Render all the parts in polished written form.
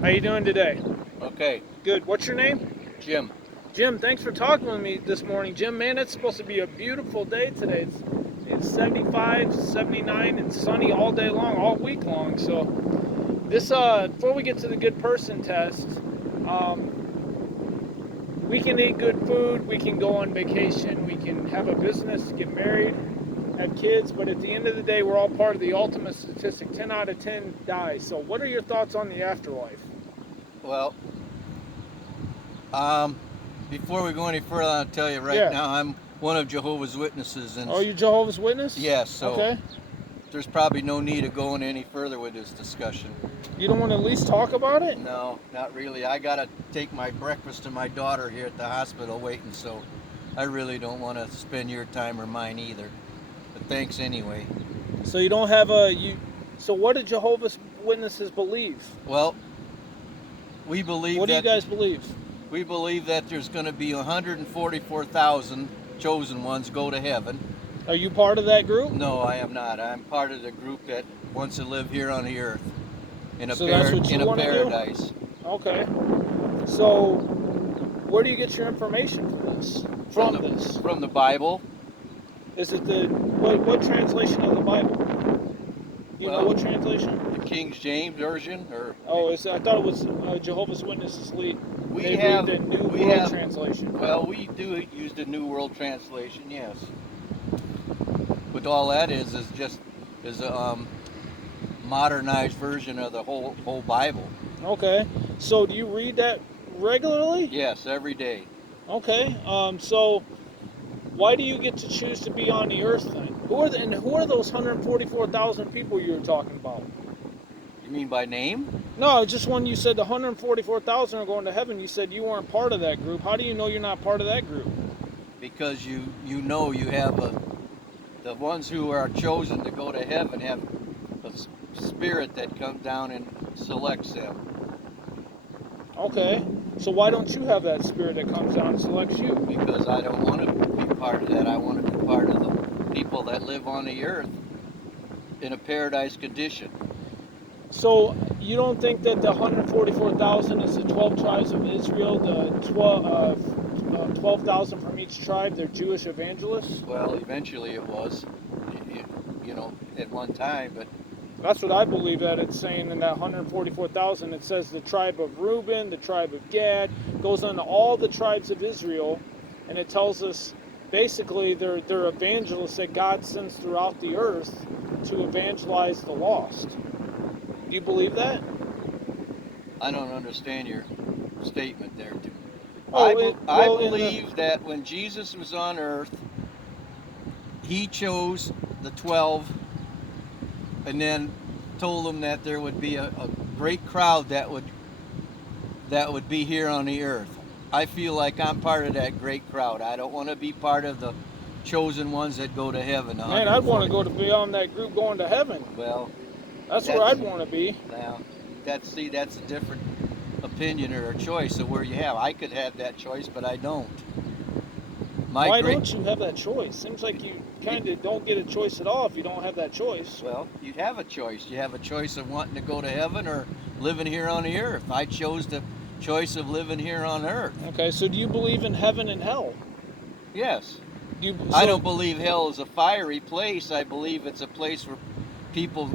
How you doing today? Okay, Good. What's your name? Jim. Jim, thanks for talking with me this morning. Jim, man, it's supposed to be a beautiful day today. It's 75, 79, and sunny all day long, all week long. So this before we get to the good person test, we can eat good food, we can go on vacation, we can have a business, get married, have kids, but at the end of the day, we're all part of the ultimate statistic. 10 out of 10 die. So what are your thoughts on the afterlife? Well, before we go any further, I'll tell you right Yeah. now, I'm one of Jehovah's Witnesses, and Oh, you Jehovah's Witness? yes, so Okay. there's probably no need of going any further with this discussion. You don't want to at least talk about it? No, not really. I gotta take my breakfast to my daughter here at the hospital waiting, so I really don't want to spend your time or mine either. But thanks anyway. So you don't have a you. So what do Jehovah's Witnesses believe? Well, we believe What do you that guys believe? we believe that there's going to be 144,000 chosen ones go to heaven. Are you part of that group? No, I am not. I'm part of the group that wants to live here on the earth in a, So that's what you in a wanna do? paradise. Okay. So where do you get your information for this? From this? From the Bible. Is it the what translation of the Bible? You know Well, what translation? the King James version, or Oh, I thought it was Jehovah's Witnesses lead. we They have read the New we World have Translation. well, we do use the New World Translation, yes. But all that is a modernized version of the whole Bible. Okay. So do you read that regularly? Yes, every day. Okay. So why do you get to choose to be on the earth then? Who are those 144,000 people you were talking about? You mean by name? No, just when you said the 144,000 are going to heaven, you said you weren't part of that group. How do you know you're not part of that group? Because you know you have the ones who are chosen to go to heaven have a spirit that comes down and selects them. Okay. So why don't you have that spirit that comes down and selects you? Because I don't want to be part of that. I want to be part of the people that live on the earth in a paradise condition. So you don't think that the 144,000 is the 12 tribes of Israel, the 12,000 from each tribe, they're Jewish evangelists? Well, eventually it was, you know, at one time, but That's what I believe that it's saying in that 144,000. It says the tribe of Reuben, the tribe of Gad, goes on to all the tribes of Israel, and it tells us basically they're evangelists that God sends throughout the earth to evangelize the lost. Do you believe that? I don't understand your statement there. Oh, I believe that when Jesus was on earth, he chose the 12 and then told them that there would be a great crowd that would be here on the earth. I feel like I'm part of that great crowd. I don't want to be part of the chosen ones that go to heaven. Man, I'd want to go to be on that group going to heaven. Well, that's where I'd want to be. Now, that's a different opinion or a choice of where you have. I could have that choice, but I don't. Why don't you have that choice? Seems like you kind of don't get a choice at all if you don't have that choice. Well, you'd have a choice. You have a choice of wanting to go to heaven or living here on the earth. I chose the choice of living here on earth. Okay, so do you believe in heaven and hell? Yes. I don't believe hell is a fiery place. I believe it's a place where people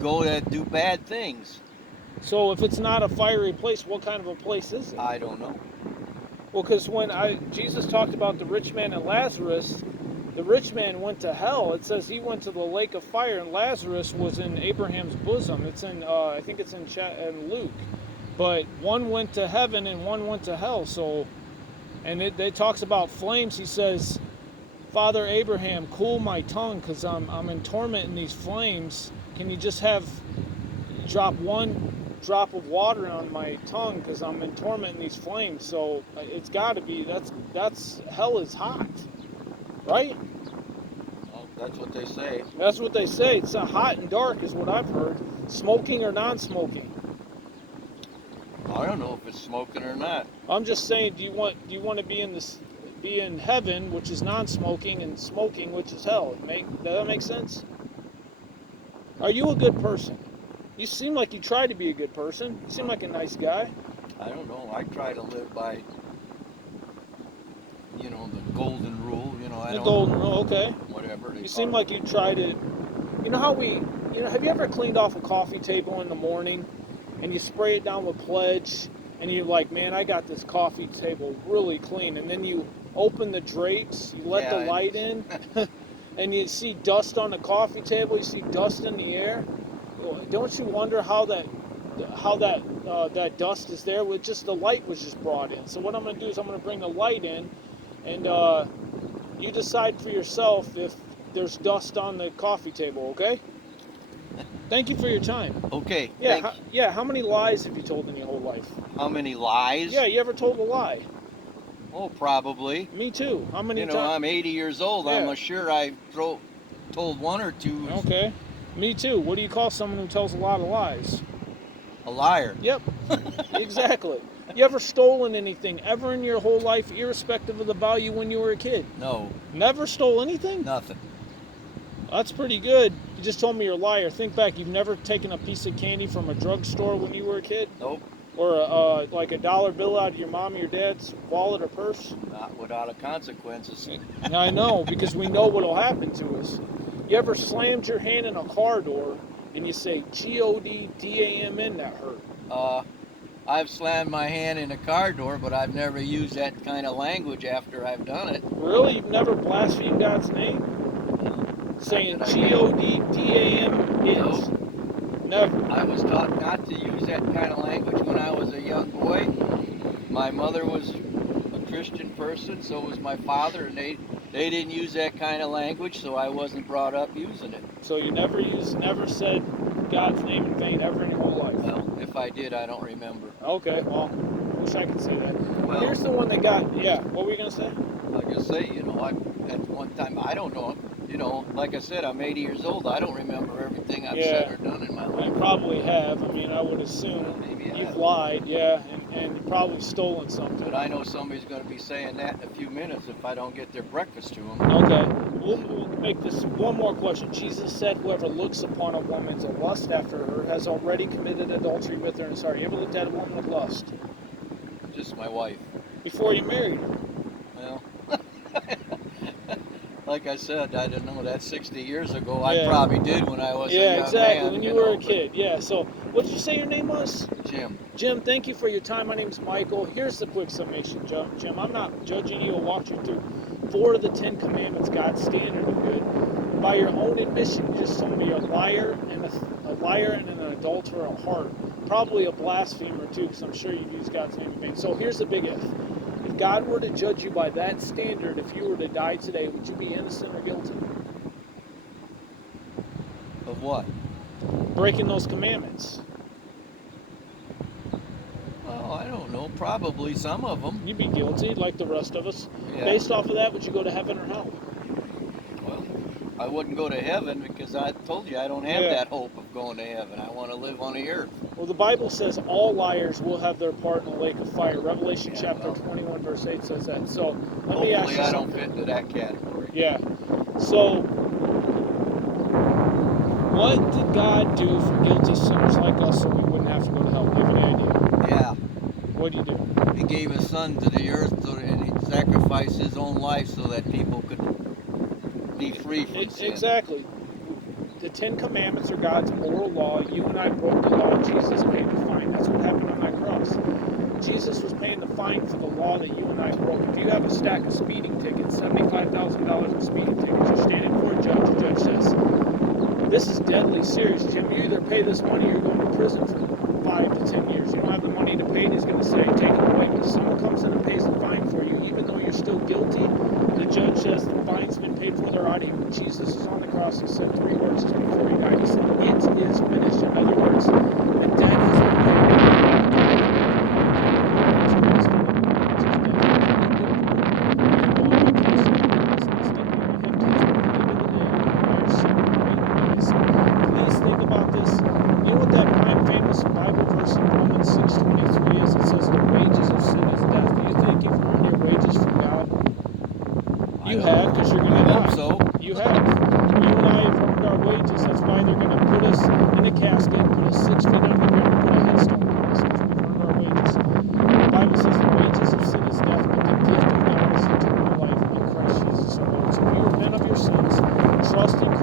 go to do bad things. So if it's not a fiery place, what kind of a place is it? I don't know. Well, because when Jesus talked about the rich man and Lazarus, the rich man went to hell. It says he went to the lake of fire, and Lazarus was in Abraham's bosom. It's in, I think it's in Luke. But one went to heaven and one went to hell. So, and it talks about flames. He says, Father Abraham, cool my tongue because I'm in torment in these flames. Can you just drop one drop of water on my tongue because I'm in torment in these flames? So it's got to be, that's hell is hot, right? Well, that's what they say. That's what they say. It's hot and dark is what I've heard. Smoking or non-smoking? I don't know if it's smoking or not. I'm just saying, do you want to be in heaven, which is non-smoking, and smoking, which is hell? Does that make sense? Are you a good person? You seem like you try to be a good person. You seem like a nice guy. I don't know. I try to live by, the golden rule. I The don't golden rule, okay. whatever they You call seem it. like you try to. You know how have you ever cleaned off a coffee table in the morning and you spray it down with Pledge and you're like, man, I got this coffee table really clean. And then you open the drapes, you let the Yeah, light in, and you see dust on the coffee table, you see dust in the air. Don't you wonder how that dust is there? With just the light was just brought in. So what I'm going to do is I'm going to bring the light in, and you decide for yourself if there's dust on the coffee table. Okay? Thank you for your time. Okay. Yeah. How many lies have you told in your whole life? How many lies? Yeah. You ever told a lie? Oh, probably. Me too. How many times? I'm 80 years old. Yeah. I'm sure I told one or two. Okay. Me too. What do you call someone who tells a lot of lies? A liar. Yep. Exactly. You ever stolen anything ever in your whole life, irrespective of the value when you were a kid? No. Never stole anything? Nothing. That's pretty good. You just told me you're a liar. Think back. You've never taken a piece of candy from a drugstore when you were a kid? Nope. Or like a dollar bill out of your mom or your dad's wallet or purse? Not without a consequences. I know, because we know what'll happen to us. You ever slammed your hand in a car door and you say G-O-D-D-A-M-N, that hurt? I've slammed my hand in a car door, but I've never used that kind of language after I've done it. Really? You've never blasphemed God's name? Saying G-O-D-D-A-M is? Never. I was taught not to use that kind of language when I was a young boy. My mother was a Christian person, so was my father, and they didn't use that kind of language, so I wasn't brought up using it. So you never said God's name in vain ever in your whole life? Well, if I did, I don't remember. Okay, well, wish I could say that. Well, here's the one that got, yeah, what were you going to say? Like I say, at one time, I don't know. Like I said, I'm 80 years old. I don't remember everything I've said or done in my I life. probably have. I mean, I would assume Maybe I you've have. lied, yeah, and you've probably stolen something. But I know somebody's going to be saying that in a few minutes if I don't get their breakfast to them. Okay, we'll make this one more question. Jesus said, whoever looks upon a woman to lust after her has already committed adultery with her in his heart. You ever looked at a woman with lust? Just my wife. Before you married her? Well, like I said, I don't know. That's 60 years ago. Yeah. I probably did when I was a Yeah, young exactly, man. when you were a kid. Yeah, so what did you say your name was? Jim. Jim, thank you for your time. My name's Michael. Here's the quick summation, Jim. I'm not judging you. I'll walk you through 4 of the 10 commandments, God's standard of good. By your own admission, you just told me you're a liar and an adulterer at heart. Probably a blasphemer too, because I'm sure you've used God's name in vain. So here's the big if. If God were to judge you by that standard, if you were to die today, would you be innocent or guilty? Of what? Breaking those commandments. Well, I don't know. Probably some of them. You'd be guilty, like the rest of us. Yeah. Based off of that, would you go to heaven or hell? Well, I wouldn't go to heaven because I told you I don't have that hope of going to heaven. I want to live on the earth. Well, the Bible says all liars will have their part in the lake of fire. Revelation chapter 21, verse 8 says that. So let me ask you Hopefully I don't something. fit into that category. Yeah. So, what did God do for guilty sinners like us so we wouldn't have to go to hell? Do you have any idea? Yeah. What did He do? He gave His Son to the earth and He sacrificed His own life so that people could be free from sin. Exactly. The 10 Commandments are God's moral law. You and I broke the law. Jesus paid the fine. That's what happened on that cross. Jesus was paying the fine for the law that you and I broke. If you have a stack of speeding tickets, $75,000 in speeding tickets, you're standing before a judge. The judge says, this is deadly serious, Jim. You either pay this money or you're going to prison for 5 to 10 years. You don't have the money to pay it. He's going to say, take it away. But if someone comes in and pays the fine for you, even though you're still guilty, the judge says the fine's been paid for. They're out of here. When Jesus was on the cross, He said 3 words just before He died. He said, it is finished. In other words, the debt has been paid. Please think about this. You know what that prime famous Bible verse in Romans 6:23 is? It says the wages of sin is death. Do you think you've earned your wages from God? You have, because you're going to die. I hope so. You have. You and I have earned our wages. That's why they're going to put us in a casket, put a trusting